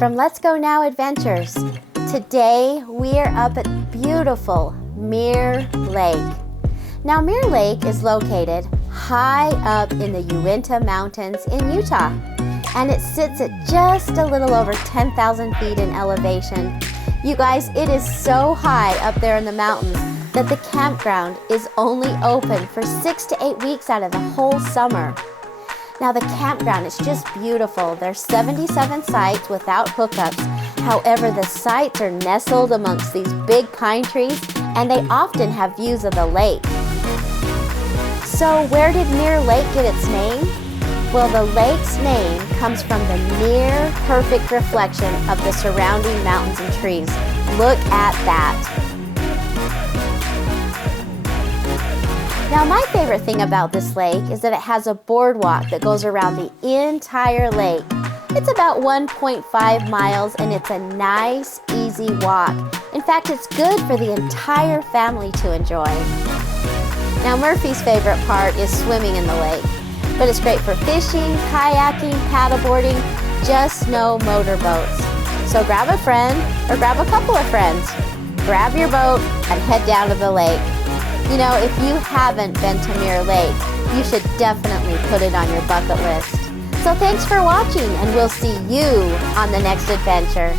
from Let's Go Now Adventures. Today we are up at beautiful Mirror Lake. Now Mirror Lake is located high up in the Uintah Mountains in Utah, and it sits at just a little over 10,000 feet in elevation. You guys, it is so high up there in the mountains that the campground is only open for 6 to 8 weeks out of the whole summer. Now the campground is just beautiful. There's 77 sites without hookups. However, the sites are nestled amongst these big pine trees, and they often have views of the lake. So where did Mirror Lake get its name? Well, the lake's name comes from the near perfect reflection of the surrounding mountains and trees. Look at that. Now, my favorite thing about this lake is that it has a boardwalk that goes around the entire lake. It's about 1.5 miles, and it's a nice, easy walk. In fact, it's good for the entire family to enjoy. Now, Murphy's favorite part is swimming in the lake, but it's great for fishing, kayaking, paddleboarding, just no motorboats. So grab a friend or grab a couple of friends, grab your boat, and head down to the lake. You know, if you haven't been to Mirror Lake, you should definitely put it on your bucket list. So thanks for watching, and we'll see you on the next adventure.